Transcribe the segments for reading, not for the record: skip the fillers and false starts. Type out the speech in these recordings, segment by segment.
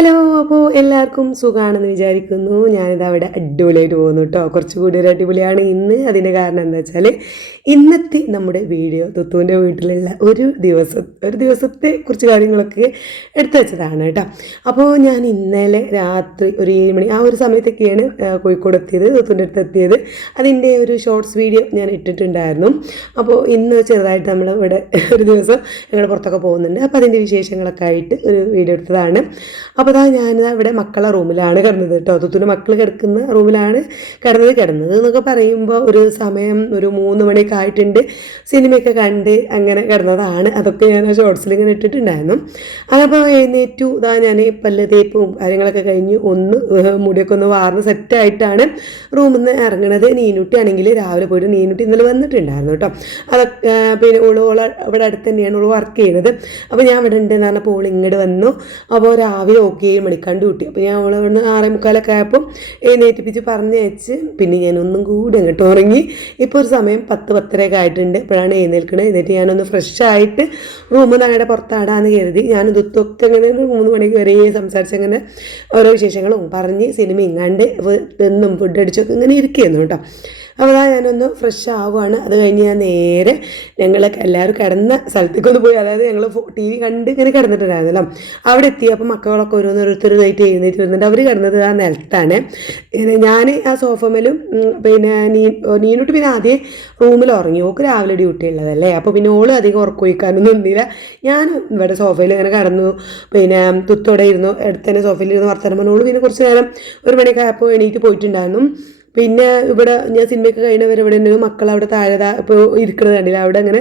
Hello, അപ്പോൾ എല്ലാവർക്കും സുഖമാണെന്ന് വിചാരിക്കുന്നു. ഞാനിത് അവിടെ അടിപൊളിയായിട്ട് പോകുന്നു കേട്ടോ. കുറച്ചുകൂടി ഒരു അടിപൊളിയാണ് ഇന്ന്. അതിൻ്റെ കാരണം എന്താ വെച്ചാൽ ഇന്നത്തെ നമ്മുടെ വീഡിയോ തുത്തുവിൻ്റെ വീട്ടിലുള്ള ഒരു ദിവസത്തെ കുറച്ച് കാര്യങ്ങളൊക്കെ എടുത്തു വെച്ചതാണ് കേട്ടോ. അപ്പോൾ ഞാൻ ഇന്നലെ രാത്രി ഒരു 7 മണി ആ ഒരു സമയത്തൊക്കെയാണ് കോഴിക്കോട് എത്തിയത്, തുത്തുവിൻ്റെ അടുത്ത് എത്തിയത്. അതിൻ്റെ ഒരു ഷോർട്സ് വീഡിയോ ഞാൻ ഇട്ടിട്ടുണ്ടായിരുന്നു. അപ്പോൾ ഇന്ന് ചെറുതായിട്ട് നമ്മൾ ഇവിടെ ഒരു ദിവസം ഞങ്ങൾ പുറത്തൊക്കെ പോകുന്നുണ്ട്. അപ്പോൾ അതിൻ്റെ വിശേഷങ്ങളൊക്കെ ആയിട്ട് ഒരു വീഡിയോ എടുത്തതാണ്. അപ്പോൾ ഞാനിതാ ഇവിടെ മക്കളെ റൂമിലാണ് കിടന്നത് കേട്ടോ. തുത്തുവിൻ്റെ മക്കൾ കിടക്കുന്ന റൂമിലാണ് കിടന്നത് എന്നൊക്കെ പറയുമ്പോൾ ഒരു സമയം ഒരു 3 മണിയൊക്കെ ആയിട്ടുണ്ട്. സിനിമയൊക്കെ കണ്ട് അങ്ങനെ കിടന്നതാണ്. അതൊക്കെ ഞാൻ ആ ഷോർട്സിൽ ഇങ്ങനെ ഇട്ടിട്ടുണ്ടായിരുന്നു. അതപ്പോൾ എഴുന്നേറ്റു, ഞാൻ പല്ല് തേപ്പും കാര്യങ്ങളൊക്കെ കഴിഞ്ഞ് മുടിയൊക്കെ ഒന്ന് വാർന്ന് സെറ്റായിട്ടാണ് റൂമിൽ നിന്ന് ഇറങ്ങണത്. നീനുട്ടി ആണെങ്കിൽ രാവിലെ പോയിട്ട് നീനുട്ടി ഇന്നലെ വന്നിട്ടുണ്ടായിരുന്നു കേട്ടോ. അതൊക്കെ പിന്നെ ഓള് ഇവിടെ അടുത്ത് തന്നെയാണ് ഓള് വർക്ക് ചെയ്യുന്നത്. അപ്പോൾ ഞാൻ ഇവിടെ ഉണ്ട് എന്ന് പറഞ്ഞപ്പോൾ ഓൾ ഇങ്ങോട്ട് വന്നു. അപ്പോൾ രാവിലെ 7 മണിക്കാണ്ട് കൂട്ടി. അപ്പോൾ ഞാൻ അവളെ ഇവിടെ 6:45 ആയപ്പോൾ എഴുന്നേറ്റിപ്പിച്ച് പറഞ്ഞയച്ച് പിന്നെ ഞാൻ ഒന്നും കൂടി അങ്ങോട്ട് ഉറങ്ങി. ഇപ്പോൾ ഒരു സമയം 10-10:30 ആയിട്ടുണ്ട്. ഇപ്പോഴാണ് എഴുന്നേൽക്കുന്നത്. എന്നിട്ട് ഞാനൊന്ന് ഫ്രഷ് ആയിട്ട് റൂമിൽ നിന്ന് പുറത്താടാന്ന് കരുതി ഞാൻ ഇതൊക്കെ ഇങ്ങനെ 3 മണിക്ക് വരെ സംസാരിച്ചങ്ങനെ ഓരോ വിശേഷങ്ങളും പറഞ്ഞ് സിനിമ ഇങ്ങാണ്ട് തിന്നും ഫുഡ് അടിച്ചൊക്കെ ഇങ്ങനെ ഇരിക്കുന്നു കേട്ടോ. അപ്പോൾ ഞാനൊന്ന് ഫ്രഷ് ആവുകയാണ്. അത് കഴിഞ്ഞ് ഞാൻ നേരെ ഞങ്ങൾ എല്ലാവരും കിടന്ന സ്ഥലത്തേക്കൊന്ന് പോയി. അതായത് ഞങ്ങൾ TV കണ്ട് ഇങ്ങനെ കിടന്നിട്ടുണ്ടായിരുന്നല്ലോ. അവിടെ എത്തി. അപ്പോൾ മക്കളൊക്കെ ഓരോരുത്തരായിട്ട് എഴുന്നേറ്റ് വരുന്നുണ്ട്. അവർ കിടന്നത് ആ നിലത്താണ്. ഞാൻ ആ സോഫമേലും പിന്നെ നീനോട്ട് പിന്നെ ആദ്യം റൂമിൽ ഉറങ്ങി. ഓക്ക് രാവിലെ ഡ്യൂട്ടി ഉള്ളതല്ലേ. അപ്പോൾ പിന്നെ ഓള് അധികം ഉറക്കൊഴിക്കാനൊന്നും നിന്നില്ല. ഞാൻ ഇവിടെ സോഫയിൽ ഇങ്ങനെ കിടന്നു. പിന്നെ തുത്തോടെ ഇരുന്നു, അടുത്ത് തന്നെ സോഫയിൽ ഇരുന്ന് വർത്തമാനം പറഞ്ഞു. ഓള് പിന്നെ കുറച്ച് നേരം 1 മണിയൊക്കെ ആയപ്പോൾ എണീറ്റ് പോയിട്ടുണ്ടായിരുന്നു. പിന്നെ ഇവിടെ ഞാൻ സിനിമയൊക്കെ കഴിഞ്ഞവരെ ഇവിടെ ഉണ്ടെങ്കിൽ മക്കൾ അവിടെ താഴെ ഇപ്പോൾ ഇരിക്കുന്നത് കണ്ടില്ല, അവിടെ അങ്ങനെ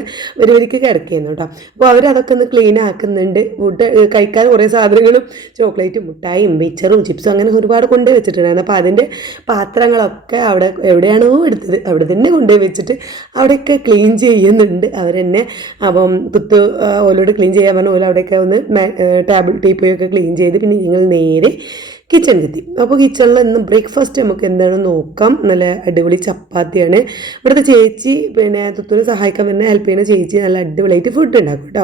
വരിക്ക് കിടക്കുന്നു കേട്ടോ. അപ്പോൾ അവരതൊക്കെ ഒന്ന് ക്ലീൻ ആക്കുന്നുണ്ട്. ഫുഡ് കഴിക്കാൻ കുറേ സാധനങ്ങളും ചോക്ലേറ്റും മുട്ടായും മിച്ചറും ചിപ്സും അങ്ങനെ ഒരുപാട് കൊണ്ടുപോയി വെച്ചിട്ടുണ്ടായിരുന്നു. അപ്പോൾ അതിൻ്റെ പാത്രങ്ങളൊക്കെ അവിടെ എവിടെയാണോ എടുത്തത് അവിടെ തന്നെ കൊണ്ടുപോയി വെച്ചിട്ട് അവിടെയൊക്കെ ക്ലീൻ ചെയ്യുന്നുണ്ട് അവരെന്നെ. അപ്പം ഓലോട് ക്ലീൻ ചെയ്യാൻ പറഞ്ഞ പോലെ അവിടെയൊക്കെ ഒന്ന് ടേബിൾ ടീപ്പൊക്കെ ക്ലീൻ ചെയ്ത് പിന്നെ നിങ്ങൾ നേരെ കിച്ചണിലെത്തി. അപ്പോൾ കിച്ചണിൽ ഇന്ന് ബ്രേക്ക്ഫാസ്റ്റ് നമുക്ക് എന്താണെന്ന് നോക്കാം. നല്ല അടിപൊളി ചപ്പാത്തിയാണ്. ഇവിടുത്തെ ചേച്ചി പിന്നെ തുത്തുവിനെ സഹായിക്കാൻ വരുന്ന ഹെൽപ്പ് ചെയ്യുന്ന ചേച്ചി നല്ല അടിപൊളിയായിട്ട് ഫുഡ് ഉണ്ടാക്കും കേട്ടോ.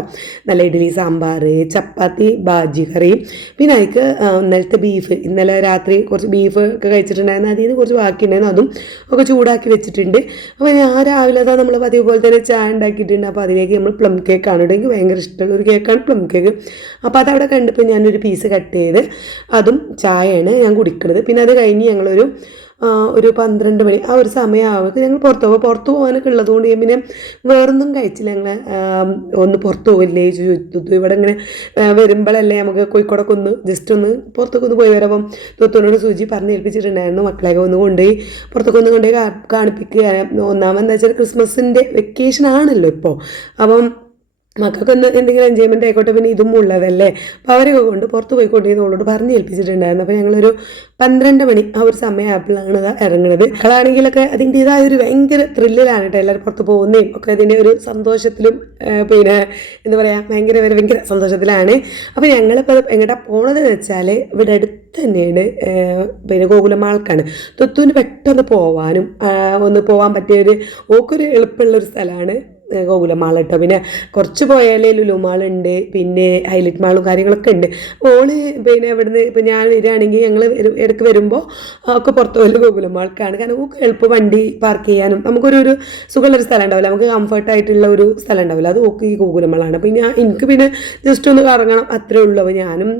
നല്ല ഇഡ്ഡലി, സാമ്പാർ, ചപ്പാത്തി, ബാജി കറി, പിന്നെ അതിക്ക് ഇന്നലത്തെ ബീഫ്, ഇന്നലെ രാത്രി കുറച്ച് ബീഫ് ഒക്കെ കഴിച്ചിട്ടുണ്ടായിരുന്നു. അതിൽ നിന്ന് കുറച്ച് ബാക്കി ഉണ്ടായിരുന്നു, അതും ഒക്കെ ചൂടാക്കി വെച്ചിട്ടുണ്ട്. അപ്പോൾ ഞാൻ രാവിലെ നമ്മൾ പതിവ് പോലെ തന്നെ ചായ ഉണ്ടാക്കിയിട്ടുണ്ട്. അപ്പോൾ അതിലേക്ക് നമ്മൾ പ്ലം കേക്കാണ് കേട്ടോ. എനിക്ക് ഭയങ്കര ഇഷ്ടമുള്ള ഒരു കേക്കാണ് പ്ലം കേക്ക്. അപ്പോൾ അതവിടെ കണ്ടപ്പോൾ ഞാനൊരു പീസ് കട്ട് ചെയ്ത് അതും ചായയാണ് ഞാൻ കുടിക്കുന്നത്. പിന്നെ അത് കഴിഞ്ഞ് ഞങ്ങളൊരു 12 മണി ആ ഒരു സമയമാവുമ്പോൾ ഞങ്ങൾ പുറത്തു പോകാനൊക്കെ ഉള്ളതുകൊണ്ട് ഞാൻ പിന്നെ വേറൊന്നും കഴിച്ചില്ല. ഞങ്ങൾ ഒന്ന് പുറത്തു പോകില്ലേ ചോദിച്ചു. ഇവിടെ ഇങ്ങനെ വരുമ്പോഴല്ലേ നമുക്ക് കോഴിക്കോടൊക്കെ ഒന്ന് ജസ്റ്റ് ഒന്ന് പുറത്തൊക്കെ ഒന്ന് പോയി വരാം. തുത്തുവിനോട് സൂചി പറഞ്ഞ് ഏൽപ്പിച്ചിട്ടുണ്ടായിരുന്നു. മക്കളെയൊക്കെ ഒന്ന് കൊണ്ടുപോയി പുറത്തൊക്കെ ഒന്ന് കൊണ്ടുപോയി കാണിപ്പിക്കുക. ഒന്നാമത് എന്താ വെച്ചാൽ ക്രിസ്മസിൻ്റെ വെക്കേഷൻ ആണല്ലോ ഇപ്പോൾ. അപ്പം മക്കൾക്ക് എന്തെങ്കിലും എൻജോയ്മെൻറ്റ് ആയിക്കോട്ടെ, പിന്നെ ഇതും ഉള്ളതല്ലേ. അപ്പോൾ അവരൊക്കെ കൊണ്ട് പുറത്ത് പോയിക്കൊണ്ടേ നമ്മളോട് പറഞ്ഞ് ഏൽപ്പിച്ചിട്ടുണ്ടായിരുന്നു. അപ്പോൾ ഞങ്ങളൊരു 12 മണി ആ ഒരു സമയമായപ്പോഴാണ് ഇറങ്ങുന്നത്. മക്കളാണെങ്കിലൊക്കെ അതിൻ്റേതായൊരു ഭയങ്കര ത്രില്ലിലാണ് കേട്ടോ. എല്ലാവരും പുറത്ത് പോകുന്നതും ഒക്കെ അതിൻ്റെ ഒരു സന്തോഷത്തിലും പിന്നെ എന്താ പറയുക ഭയങ്കര സന്തോഷത്തിലാണ്. അപ്പോൾ ഞങ്ങളിപ്പോൾ എങ്ങോട്ടാണ് പോണതെന്ന് വെച്ചാൽ ഇവിടെ അടുത്ത് തന്നെയാണ് പിന്നെ ഗോകുലമാൾക്കാണ്. തുത്തുവിന് പെട്ടെന്ന് പോകാനും ഒന്ന് പോകാൻ പറ്റിയൊരു ഓക്കൊരു എളുപ്പമുള്ളൊരു സ്ഥലമാണ് ഗോകുലമാൾ കേട്ടോ. പിന്നെ കുറച്ച് പോയാലേ ലുലു മാളുണ്ട്, പിന്നെ ഹൈലൈറ്റ് മാളും കാര്യങ്ങളൊക്കെ ഉണ്ട്. ഓള് പിന്നെ ഇവിടുന്ന് ഇപ്പം ഞാൻ വരികയാണെങ്കിൽ ഞങ്ങൾ ഇടയ്ക്ക് വരുമ്പോൾ ഒക്കെ പുറത്ത് പോയാലും ഗോകുലമാൾക്കാണ്. കാരണം നമുക്ക് എളുപ്പം വണ്ടി പാർക്ക് ചെയ്യാനും നമുക്കൊരു സുഖമുള്ളൊരു സ്ഥലം ഉണ്ടാവില്ല, നമുക്ക് കംഫർട്ടായിട്ടുള്ള ഒരു സ്ഥലം ഉണ്ടാവില്ല. അത് ഓക്കെ ഈ ഗോകുലമാളാണ്. അപ്പോൾ എനിക്ക് പിന്നെ ജസ്റ്റ് ഒന്ന് കറങ്ങണം അത്രേ ഉള്ളൂ. അപ്പോൾ ഞാനും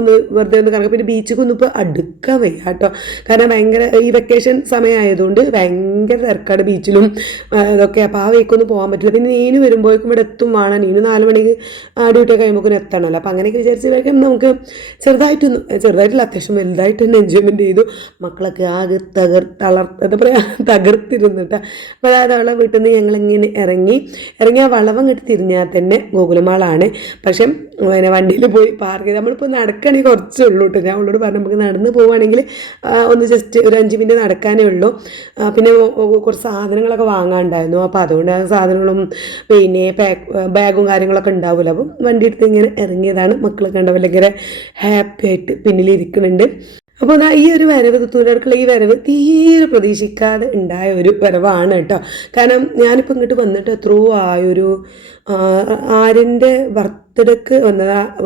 ഒന്ന് വെറുതെ ഒന്ന് കറങ്ങാം. പിന്നെ ബീച്ചിക്കൊന്നും ഇപ്പോൾ അടുക്കാൻ വയ്യ കേട്ടോ. കാരണം ഭയങ്കര ഈ വെക്കേഷൻ സമയമായതുകൊണ്ട് ഭയങ്കര തിരക്കാട് ബീച്ചിലും ഇതൊക്കെ. അപ്പോൾ ആ വേക്കൊന്നും പോകാൻ പറ്റില്ല. പിന്നെ നീന് വരുമ്പോഴേക്കും ഇവിടെ എത്തും വേണം. നീന് 4 മണിക്ക് ഡ്യൂട്ടി കഴിയുമ്പോൾ എത്തണമല്ലോ. അപ്പോൾ അങ്ങനെയൊക്കെ വിചാരിച്ച് നമുക്ക് ചെറുതായിട്ടില്ല അത്യാവശ്യം വലുതായിട്ട് തന്നെ എൻജോയ്മെൻറ്റ് ചെയ്തു. മക്കളൊക്കെ ആകെ എന്താ പറയുക തകർത്തിരുന്നിട്ട്. അപ്പോൾ അതായത് അവളെ വീട്ടിൽ നിന്ന് ഞങ്ങളിങ്ങനെ ഇറങ്ങി ആ വളവം കെട്ടി തിരിഞ്ഞാൽ തന്നെ ഗോകുലമാളാണ്. പക്ഷെ പിന്നെ വണ്ടിയിൽ പോയി പാർക്ക് ചെയ്ത് നമ്മളിപ്പോൾ നടക്കുകയാണെങ്കിൽ കുറച്ചേ ഉള്ളൂ കേട്ടോ. ഞാൻ അവളോട് പറഞ്ഞു നമുക്ക് നടന്ന് പോവുകയാണെങ്കിൽ ഒന്ന് ജസ്റ്റ് ഒരു 5 മിനിറ്റ് നടക്കാനേ ഉള്ളൂ. പിന്നെ കുറച്ച് സാധനങ്ങളൊക്കെ വാങ്ങാനുണ്ടായിരുന്നു. അപ്പോൾ അതുകൊണ്ട് ആ സാധനങ്ങളും പിന്നെ ബാഗും കാര്യങ്ങളൊക്കെ ഉണ്ടാവില്ല. അപ്പം വണ്ടി എടുത്ത് ഇങ്ങനെ ഇറങ്ങിയതാണ്. മക്കളൊക്കെ കണ്ട ഭയങ്കര ഹാപ്പി ആയിട്ട് പിന്നിലിരിക്കുന്നുണ്ട്. അപ്പോൾ ഈ ഒരു വരവ് തുത്തുവിൻ്റെ അടുക്കള ഈ വരവ് തീരെ പ്രതീക്ഷിക്കാതെ ഉണ്ടായ ഒരു വരവാണ് കേട്ടോ. കാരണം ഞാനിപ്പോൾ ഇങ്ങോട്ട് വന്നിട്ട് എത്രയോ ആയൊരു ആര്യൻ്റെ ബർത്ത്ഡേക്ക്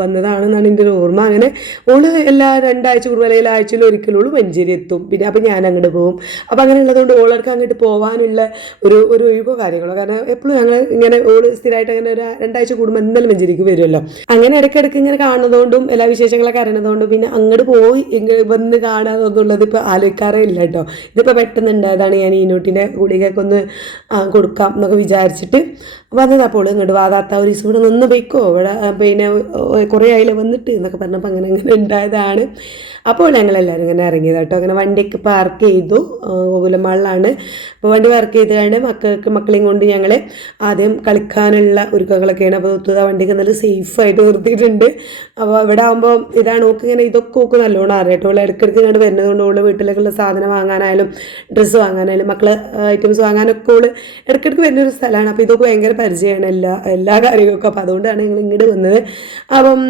വന്നതാണെന്നാണ് എൻ്റെ ഒരു ഓർമ്മ. അങ്ങനെ ഓള് എല്ലാ 2 ആഴ്ച കൂടുമ്പോൾ അല്ലെങ്കിൽ ആഴ്ചയിൽ ഒരിക്കലും ഓള് മഞ്ചേരി എത്തും. പിന്നെ അപ്പം ഞാൻ അങ്ങോട്ട് പോകും. അപ്പം അങ്ങനെ ഉള്ളതുകൊണ്ട് ഓളർക്ക് അങ്ങോട്ട് പോകാനുള്ള ഒരു ഒഴിവോ കാര്യങ്ങളോ, കാരണം എപ്പോഴും ഞങ്ങൾ ഇങ്ങനെ ഓള് സ്ഥിരമായിട്ട് അങ്ങനെ ഒരു 2 ആഴ്ച കൂടുമ്പോൾ എന്തായാലും മഞ്ചേരിക്ക് വരുമല്ലോ. അങ്ങനെ ഇടയ്ക്കിടയ്ക്ക് ഇങ്ങനെ കാണുന്നതുകൊണ്ടും എല്ലാ വിശേഷങ്ങളൊക്കെ അറിയുന്നതുകൊണ്ടും പിന്നെ അങ്ങോട്ട് പോയി വന്ന് കാണാമെന്നുള്ളത് ഇപ്പോൾ ആലോചിക്കാറേ ഇല്ല കേട്ടോ. ഇതിപ്പോൾ പെട്ടെന്ന് ഉണ്ടായതാണ്. ഞാൻ ഈനൂട്ടിൻ്റെ ഗുളികയൊക്കെ ഒന്ന് കൊടുക്കാം എന്നൊക്കെ വിചാരിച്ചിട്ട് വന്നതപ്പോൾ ഇങ്ങോട്ട് വാതാത്ത ഒരു ദിവസം ഇവിടെ നിന്ന് പോയിക്കോ, ഇവിടെ പിന്നെ കുറേ ആയില്ല വന്നിട്ട് എന്നൊക്കെ പറഞ്ഞപ്പോൾ അങ്ങനെ ഉണ്ടായതാണ്. അപ്പോൾ ഞങ്ങളെല്ലാവരും ഇങ്ങനെ ഇറങ്ങിയത് കേട്ടോ. അങ്ങനെ വണ്ടിയൊക്കെ പാർക്ക് ചെയ്തു. ഗോകുലമാളിലാണ്. അപ്പോൾ വണ്ടി പാർക്ക് ചെയ്ത് കഴിഞ്ഞാൽ മക്കളെയും കൊണ്ട് ഞങ്ങൾ ആദ്യം കളിക്കാനുള്ള ഒരുക്കങ്ങളൊക്കെയാണ്. അപ്പോൾ തുത്തുക വണ്ടിക്ക് നല്ല സേഫായിട്ട് നിർത്തിയിട്ടുണ്ട്. അപ്പോൾ ഇവിടെ ആകുമ്പോൾ ഇതാണ് നോക്ക് ഇങ്ങനെ ഇതൊക്കെ നോക്ക് നല്ലോണം അറിയാട്ടോ. ഉള്ള ഇടയ്ക്കിടയ്ക്ക് ഇങ്ങോട്ട് വരുന്നതുകൊണ്ട് ഉള്ള വീട്ടിലേക്കുള്ള സാധനം വാങ്ങാനായാലും ഡ്രസ്സ് വാങ്ങാനായാലും മക്കളെ ഐറ്റംസ് വാങ്ങാനൊക്കെ ഉള്ള ഇടയ്ക്കിടയ്ക്ക് വരുന്നൊരു സ്ഥലമാണ്. അപ്പോൾ ഇതൊക്കെ ഭയങ്കര പരിചയമാണ് എല്ലാ കാര്യങ്ങൾക്കും. അപ്പോൾ അതുകൊണ്ടാണ് ഞങ്ങൾ ഇങ്ങോട്ട് വന്നത്. അപ്പം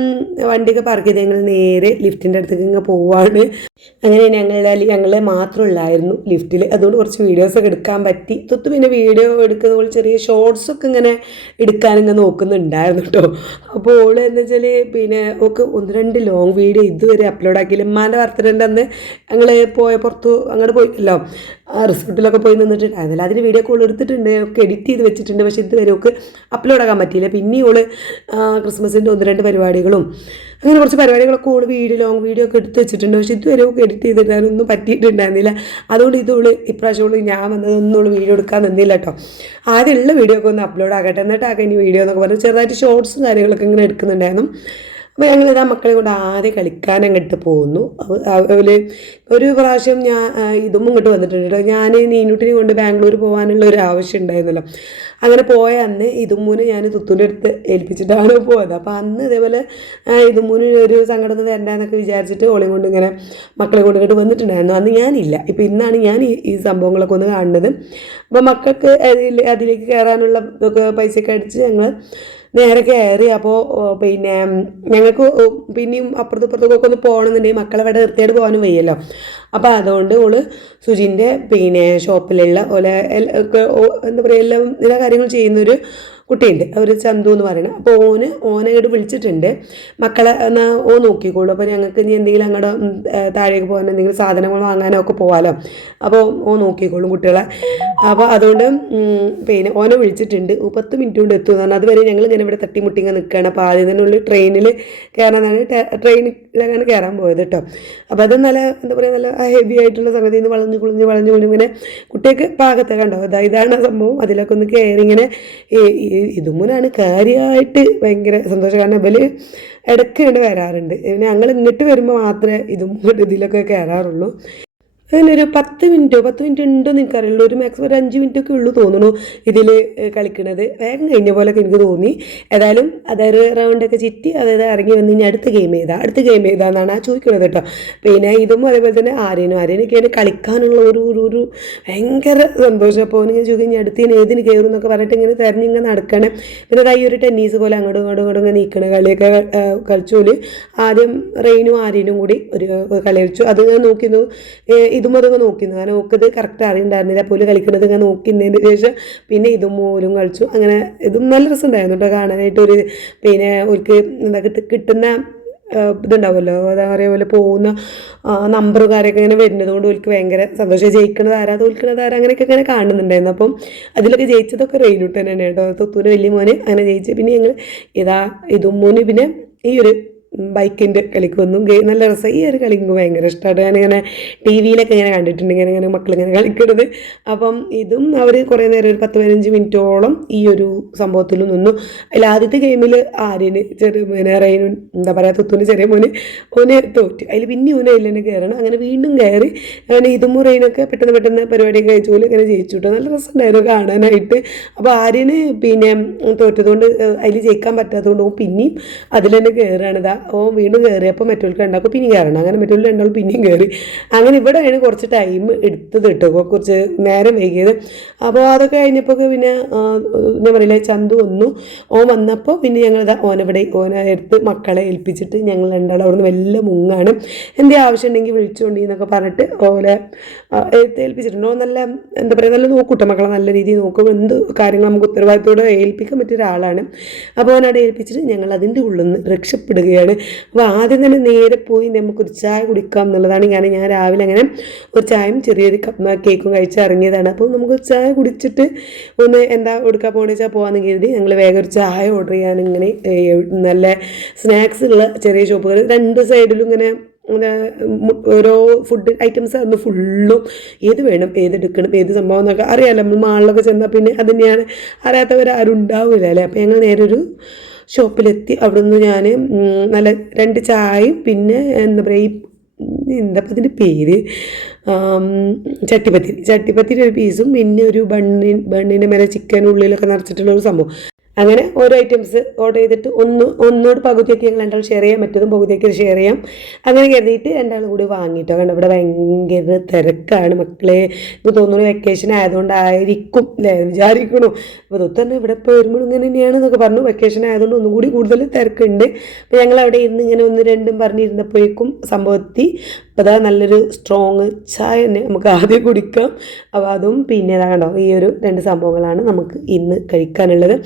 വണ്ടിയൊക്കെ പാർക്ക് ചെയ്ത് ഞങ്ങൾ നേരെ ലിഫ്റ്റിൻ്റെ അടുത്തേക്ക് ഇങ്ങനെ പോവാണ്. അങ്ങനെ ഞങ്ങൾ മാത്രമുള്ളായിരുന്നു ലിഫ്റ്റിൽ. അതുകൊണ്ട് കുറച്ച് വീഡിയോസൊക്കെ എടുക്കാൻ പറ്റി. തൊട്ട് പിന്നെ വീഡിയോ എടുക്കുന്ന പോലെ ചെറിയ ഷോർട്സൊക്കെ ഇങ്ങനെ എടുക്കാനിങ്ങനെ നോക്കുന്നുണ്ടായിരുന്നു കേട്ടോ. അപ്പോൾ ഓള് എന്ന് വെച്ചാൽ പിന്നെ ഒക്കെ 1-2 ലോങ് വീഡിയോ ഇതുവരെ അപ്ലോഡ് ആക്കിയില്ല. ഉമ്മാൻ്റെ ബർത്ത്ഡേൻ്റെ അന്ന് ഞങ്ങൾ പുറത്ത് അങ്ങോട്ട് പോയിട്ടില്ലോ, റിസോർട്ടിലൊക്കെ പോയി നിന്നിട്ടുണ്ടായിരുന്നില്ല. അതിന് വീഡിയോ കോൾ എടുത്തിട്ടുണ്ട്, ഒക്കെ എഡിറ്റ് ചെയ്ത് വെച്ചിട്ടുണ്ട്. പക്ഷേ ഇതുവരെ ഒക്കെ അപ്ലോഡ് ആക്കാൻ പറ്റിയില്ല. പിന്നെ ഓള് ക്രിസ്മസിൻ്റെ 1-2 പരിപാടികളും അങ്ങനെ കുറച്ച് പരിപാടികളൊക്കെ ഓള് ലോങ് വീഡിയോ ഒക്കെ എടുത്ത് വെച്ചിട്ടുണ്ട്. പക്ഷേ ഇതുവരെ ഒക്കെ എഡിറ്റ് ചെയ്തിട്ടാനൊന്നും പറ്റിയിട്ടുണ്ടായിരുന്നില്ല. അതുകൊണ്ട് ഇതോള് ഇപ്രാവശ്യം ഞാൻ വന്നതൊന്നും ഓള് വീഡിയോ എടുക്കാൻ നിന്നില്ല കേട്ടോ. ആദ്യമുള്ള വീഡിയോ ഒക്കെ ഒന്ന് അപ്ലോഡ് ആകട്ടെ, എന്നിട്ടാക്കാം ഇനി വീഡിയോ എന്നൊക്കെ പറഞ്ഞ് ചെറുതായിട്ട് ഷോർട്സും കാര്യങ്ങളൊക്കെ ഇങ്ങനെ എടുക്കുന്നുണ്ടായിരുന്നു. അപ്പോൾ ഞങ്ങളിതാ മക്കളെ കൊണ്ട് ആദ്യം കളിക്കാൻ അങ്ങോട്ട് പോകുന്നു. അതിൽ ഒരു പ്രാവശ്യം ഇതും ഇങ്ങോട്ട് വന്നിട്ടുണ്ട് കേട്ടോ. ഞാൻ നീനൂട്ടിനെ കൊണ്ട് ബാംഗ്ലൂർ പോകാനുള്ള ഒരു ആവശ്യം ഉണ്ടായിരുന്നല്ലോ. അങ്ങനെ പോയ അന്ന് ഇതുമ്മൂനെ ഞാൻ തുത്തൂൻ്റെ അടുത്ത് ഏൽപ്പിച്ചിട്ടാണ് പോയത്. അപ്പോൾ അന്ന് ഇതേപോലെ ഇതുമ്മൂന് ഒരു സങ്കടം വരണ്ടെന്നൊക്കെ വിചാരിച്ചിട്ട് ഓളെയും കൊണ്ട് ഇങ്ങനെ മക്കളെ കൊണ്ട് ഇങ്ങോട്ട് വന്നിട്ടുണ്ടായിരുന്നു. അന്ന് ഞാനില്ല. ഇപ്പോൾ ഇന്നാണ് ഞാൻ ഈ സംഭവങ്ങളൊക്കെ ഒന്ന് കാണുന്നത്. അപ്പോൾ മക്കൾക്ക് അതിലേക്ക് കയറാനുള്ള ഇതൊക്കെ പൈസയൊക്കെ അടിച്ച് ഞങ്ങൾ നേരെ കയറി. അപ്പോൾ പിന്നെ ഞങ്ങൾക്ക് പിന്നെയും അപ്പുറത്തും ഇപ്പുറത്തൊക്കെ ഒന്ന് പോകണമെന്നുണ്ടെങ്കിൽ മക്കളെ ഇവിടെ നിർത്തിയായിട്ട് പോകാനും വയ്യല്ലോ. അപ്പോൾ അതുകൊണ്ട് ഓള് സുജിൻ്റെ പിന്നെ ഷോപ്പിലുള്ള എന്താ പറയുക എല്ലാ കാര്യങ്ങളും ചെയ്യുന്നൊരു കുട്ടിയുണ്ട്, ഒരു ചന്തു എന്ന് പറയുന്നത്. അപ്പോൾ ഓനെ ഇങ്ങോട്ട് വിളിച്ചിട്ടുണ്ട്, മക്കളെ എന്നാൽ നോക്കിക്കോളൂ. അപ്പോൾ ഞങ്ങൾക്ക് ഇനി എന്തെങ്കിലും അങ്ങോട്ട് താഴേക്ക് പോകാൻ എന്തെങ്കിലും സാധനങ്ങൾ വാങ്ങാനോ ഒക്കെ പോകാമല്ലോ. അപ്പോൾ നോക്കിക്കോളും കുട്ടികളെ. അപ്പോൾ അതുകൊണ്ട് പിന്നെ ഓനെ വിളിച്ചിട്ടുണ്ട്. 10 മിനിറ്റ് കൊണ്ട് എത്തുമെന്ന് പറഞ്ഞാൽ അതുവരെ ഞങ്ങൾ ഇങ്ങനെ ഇവിടെ തട്ടിമുട്ടിങ്ങ നിൽക്കുകയാണ്. അപ്പോൾ ആദ്യം തന്നെ ഉള്ളിൽ ട്രെയിനിൽ കയറാനാണ് ട്രെയിനിലാണ് കയറാൻ പോയത് കേട്ടോ. അപ്പോൾ അത് നല്ല എന്താ പറയുക നല്ല ഹെവി ആയിട്ടുള്ള സംഗതി നിന്ന് വളഞ്ഞു ഇങ്ങനെ കുട്ടികൾക്ക് പാകത്തെ കണ്ടോ. ഇതാണ് സംഭവം. അതിലൊക്കെ ഒന്ന് കയറി ഇങ്ങനെ ഇതുമുനാണ് കാര്യമായിട്ട് ഭയങ്കര സന്തോഷം. കാരണം ഇവർ ഇടയ്ക്ക് വേണ്ടി വരാറുണ്ട്. പിന്നെ ഞങ്ങൾ ഇങ്ങോട്ട് വരുമ്പോൾ മാത്രമേ ഇതിലൊക്കെ കയറാറുള്ളൂ. അങ്ങനെ ഒരു 10 മിനിറ്റ് ഉണ്ടോയെന്ന് എനിക്കറിയുള്ളൂ. ഒരു മാക്സിമം ഒരു 5 മിനിറ്റൊക്കെ ഉള്ളൂ തോന്നുന്നു ഇതിൽ കളിക്കണത്. വേഗം കഴിഞ്ഞ പോലെയൊക്കെ എനിക്ക് തോന്നി. ഏതായാലും അതായത് റൗണ്ടൊക്കെ ചുറ്റി അതായത് ഇറങ്ങി വന്ന് ഇനി അടുത്ത ഗെയിം ഏതാണെന്നാണ് ആ ചോദിക്കുന്നത് കേട്ടോ. പിന്നെ ഇതും അതേപോലെ തന്നെ ആര്യനൊക്കെയാണ് കളിക്കാനുള്ള ഒരു ഭയങ്കര സന്തോഷം. അപ്പോൾ ഇങ്ങനെ ചോദിക്കും ഇനി അടുത്തതിന് ഏതിന് കയറും എന്നൊക്കെ പറഞ്ഞിട്ട് ഇങ്ങനെ തിരഞ്ഞിങ്ങനെ നടക്കണം. പിന്നെ കൈ ഒരു ടെന്നീസ് പോലെ അങ്ങോട്ടും ഇങ്ങനെ നീക്കണ കളിയൊക്കെ കളിച്ചോല്. ആദ്യം റെയിനും ആര്യനും കൂടി ഒരു കളി കളിച്ചു. അത് നോക്കുന്നു, ഇതും അതൊക്കെ നോക്കിയിരുന്നു. കാരണം നോക്കത് കറക്റ്റ് അറിയണ്ടായിരുന്നില്ല. പോലും കളിക്കുന്നത് ഇങ്ങനെ നോക്കുന്നതിന് ശേഷം പിന്നെ ഇതും മോലും കളിച്ചു. അങ്ങനെ ഇതും നല്ല രസമുണ്ടായിരുന്നു കേട്ടോ കാണാനായിട്ട്. പിന്നെ അവർക്ക് എന്താ കിട്ടുന്ന ഇതുണ്ടാവുമല്ലോ, അതാ പറയുക പോലെ പോകുന്ന നമ്പർ കാര്യമൊക്കെ ഇങ്ങനെ വരുന്നത് കൊണ്ട് അവർക്ക് ഭയങ്കര സന്തോഷം. ജയിക്കണത് ആരാ തോൽക്കണത് ആരാ അങ്ങനെയൊക്കെ ഇങ്ങനെ കാണുന്നുണ്ടായിരുന്നു. അപ്പം അതിലൊക്കെ ജയിച്ചതൊക്കെ റെയിനൂട്ട് തന്നെയാണ് കേട്ടോ. തൊത്തൂര് വലിയ മോന് അങ്ങനെ ജയിച്ചു. പിന്നെ ഞങ്ങൾ ഇതും മോന് പിന്നെ ഈ ഒരു ബൈക്കിൻ്റെ കളിക്ക് വന്നു. നല്ല രസം. ഈ ഒരു കളി എനിക്ക് ഭയങ്കര ഇഷ്ടമായിട്ട് ഞാനിങ്ങനെ TV-ലൊക്കെ ഇങ്ങനെ കണ്ടിട്ടുണ്ട് ഇങ്ങനെ മക്കളിങ്ങനെ കളിക്കുന്നത്. അപ്പം ഇതും അവർ കുറേ നേരം ഒരു 10-15 മിനിറ്റോളം ഈ ഒരു സംഭവത്തിൽ നിന്നു. അതിൽ ആദ്യത്തെ ഗെയിമിൽ ആര്യന് പിന്നെ റെയിനു എന്താ പറയുക തുത്തുന് ചെറിയ ഓന് തോറ്റ്. അതിൽ പിന്നെ അതിൽ തന്നെ കയറണം. അങ്ങനെ വീണ്ടും കയറി. അങ്ങനെ ഇതും റെയിനൊക്കെ പെട്ടെന്ന് പരിപാടിയൊക്കെ കഴിച്ച പോലെ ഇങ്ങനെ ജയിച്ചു കിട്ടും. നല്ല രസമുണ്ടായിരുന്നു കാണാനായിട്ട്. അപ്പോൾ ആര്യന് പിന്നെ തോറ്റതുകൊണ്ട് അതിൽ ജയിക്കാൻ പറ്റാത്തതുകൊണ്ട് പിന്നെയും അതിൽ തന്നെ കയറുകയാണിതാ. ഓൻ വീണ്ടും കയറിയപ്പോൾ മറ്റോൾക്ക് രണ്ടാക്കും പിന്നെയും കയറണം. അങ്ങനെ മറ്റോళ్ళు രണ്ടാളും പിന്നെയും കയറി. അങ്ങനെ ഇവിടെയാണ് കുറച്ച് ടൈം എടുത്തത് കേട്ടോ, കുറച്ച് നേരം വൈകിയത്. അപ്പോൾ അതൊക്കെ കഴിഞ്ഞപ്പോൾ പിന്നെ ഞാൻ പറയില്ല ചന്തു വന്നു. ഓൻ വന്നപ്പോൾ പിന്നെ ഞങ്ങളിതാ ഓനെ എടുത്ത് മക്കളെ ഏൽപ്പിച്ചിട്ട് ഞങ്ങൾ രണ്ടാളും അവിടെ നിന്ന് വലിയ മുങ്ങാണ്. എന്തെങ്കിലും ആവശ്യം ഉണ്ടെങ്കിൽ വിളിച്ചുകൊണ്ട് എന്നൊക്കെ പറഞ്ഞിട്ട് ഓലെ ഏൽപ്പിച്ചിട്ടുണ്ട്. ഓൻ നല്ല എന്താ പറയുക, നല്ല നോക്കൂട്ടോ മക്കളെ, നല്ല രീതിയിൽ നോക്കും. എന്ത് കാര്യങ്ങൾ നമുക്ക് ഉത്തരവാദിത്തോടെ ഏൽപ്പിക്കാൻ പറ്റിയ ഒരാളാണ്. അപ്പോൾ അവനവിടെ ഏൽപ്പിച്ചിട്ട് ഞങ്ങൾ അതിൻ്റെ ഉള്ളിൽ നിന്ന് രക്ഷപ്പെടുകയാണ്. അപ്പോൾ ആദ്യം തന്നെ നേരെ പോയി നമുക്കൊരു ചായ കുടിക്കാം എന്നുള്ളതാണ്. ഞാൻ രാവിലെ അങ്ങനെ ഒരു ചായയും ചെറിയൊരു കേക്കും കഴിച്ച് ഇറങ്ങിയതാണ്. അപ്പോൾ നമുക്ക് ചായ കുടിച്ചിട്ട് ഒന്ന് എന്താ എടുക്കാൻ പോകണമെന്ന് വെച്ചാൽ പോകാമെന്ന് കരുതി ഞങ്ങൾ വേഗം ഒരു ചായ ഓർഡർ ചെയ്യാൻ ഇങ്ങനെ നല്ല സ്നാക്സ് ഉള്ള ചെറിയ ഷോപ്പുകൾ രണ്ട് സൈഡിലും ഇങ്ങനെ ഓരോ ഫുഡ് ഐറ്റംസ് ആയിരുന്നു ഫുള്ളും. ഏത് വേണം, ഏതെടുക്കണം, ഏത് സംഭവം എന്നൊക്കെ അറിയാമല്ലോ. നമ്മൾ മാളിലൊക്കെ ചെന്നാൽ പിന്നെ അത് തന്നെയാണ്, അറിയാത്തവരാരും ഉണ്ടാവില്ല അല്ലേ. അപ്പോൾ ഞങ്ങൾ നേരെ ഒരു ഷോപ്പിലെത്തി. അവിടെ നിന്ന് ഞാൻ നല്ല 2 ചായയും പിന്നെ എന്താ പറയുക, എന്താ അതിൻ്റെ പേര്, ചട്ടിപ്പത്തിരി ഒരു പീസും പിന്നെ ഒരു ബണ്ണിൻ്റെ മേലെ ചിക്കൻ ഉള്ളിലൊക്കെ നിറച്ചിട്ടുള്ള ഒരു സംഭവം. അങ്ങനെ ഓരോ ഐറ്റംസ് ഓർഡർ ചെയ്തിട്ട് ഒന്നോട് പകുതിയൊക്കെ ഞങ്ങൾ രണ്ടാൾ ഷെയർ ചെയ്യാം, മറ്റതും പകുതിയൊക്കെ ഷെയർ ചെയ്യാം. അങ്ങനെ കരുതിയിട്ട് രണ്ടാളും കൂടി വാങ്ങിയിട്ടോ. കാരണം ഇവിടെ ഭയങ്കര തിരക്കാണ് മക്കളെ. എനിക്ക് തോന്നുന്നു വെക്കേഷൻ ആയതുകൊണ്ടായിരിക്കും അല്ലേ, വിചാരിക്കണു. അപ്പോൾ തന്നെ ഇവിടെ ഇപ്പോൾ വരുമ്പോൾ ഇങ്ങനെ തന്നെയാണെന്നൊക്കെ പറഞ്ഞു. വെക്കേഷൻ ആയതുകൊണ്ട് ഒന്നും കൂടി കൂടുതൽ തിരക്കുണ്ട്. അപ്പോൾ ഞങ്ങൾ അവിടെ ഇരുന്ന് ഇങ്ങനെ 1-2 പറഞ്ഞിരുന്നപ്പോഴേക്കും സംഭവത്തി. അപ്പോൾ അതാ നല്ലൊരു സ്ട്രോങ് ചായ തന്നെ നമുക്ക് ആദ്യം കുടിക്കാം. അപ്പോൾ അതും പിന്നെ കണ്ടോ, ഈ ഒരു 2 സംഭവങ്ങളാണ് നമുക്ക് ഇന്ന് കഴിക്കാനുള്ളത്.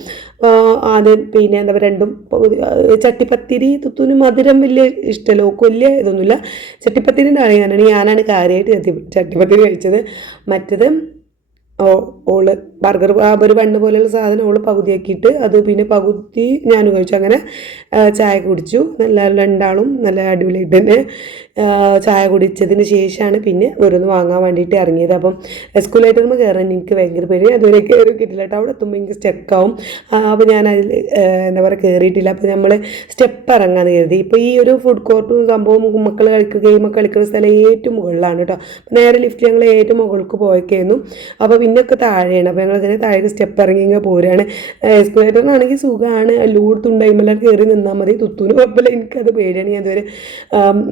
ആദ്യം പിന്നെ എന്താ പറയുക, 2ഉം ചട്ടിപ്പത്തിരി. തുത്തൂന് മധുരം വലിയ ഇഷ്ടമല്ല, ഓക്ക് വലിയ ഇതൊന്നുമില്ല. ചട്ടിപ്പത്തിരിൻ്റെ ആൾ ഞാനാണ് കാര്യമായിട്ട് ചട്ടിപ്പത്തിരി കഴിച്ചത്. മറ്റത് ഓള് ബർഗർ ഒരു ബണ്ണ് പോലെയുള്ള സാധനം ഓള് പകുതിയാക്കിയിട്ട് അത് പിന്നെ പകുതി ഞാനും കഴിച്ചു. അങ്ങനെ ചായ കുടിച്ചു. നല്ല രണ്ടാളും നല്ല അടിപൊളിയായിട്ട് തന്നെ ചായ കുടിച്ചതിന് ശേഷമാണ് പിന്നെ ഓരോന്ന് വാങ്ങാൻ വേണ്ടിയിട്ട് ഇറങ്ങിയത്. അപ്പം എസ്കുലേറ്ററിൽ കയറാൻ എനിക്ക് ഭയങ്കര പേടി, അതുവരെ കയറി കിട്ടില്ല കേട്ടോ. അവിടെ എത്തുമ്പോൾ എനിക്ക് സ്റ്റെക്കാവും. അപ്പോൾ ഞാൻ അതിൽ എന്താ പറയുക കയറിയിട്ടില്ല. അപ്പോൾ നമ്മൾ സ്റ്റെപ്പ് ഇറങ്ങാമെന്ന് കരുതി. ഇപ്പോൾ ഈ ഒരു ഫുഡ് കോർട്ടും സംഭവം മക്കൾ ഗെയിമൊക്കെ കളിക്കുന്ന സ്ഥലം ഏറ്റവും മുകളിലാണ് കേട്ടോ. നേരെ ലിഫ്റ്റ് ഞങ്ങൾ ഏറ്റവും മുകൾക്ക് പോയേക്കായിരുന്നു. അപ്പോൾ പിന്നൊക്കെ താഴെയാണ്. അപ്പോൾ ഞങ്ങൾ അതിനെ താഴേക്ക് സ്റ്റെപ്പ് ഇറങ്ങി ഇങ്ങനെ പോരുകയാണ്. എസ്കുലേറ്ററിനാണെങ്കിൽ സുഖമാണ്, ലൂടുത്തുണ്ടായിമ്മല്ല കയറി നിന്നാൽ മതി. തുത്തൂന് കുഴപ്പമില്ല, എനിക്കത് പേടിയാണ്. ഞാൻ അതുവരെ